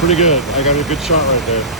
Pretty good. I got a good shot right there.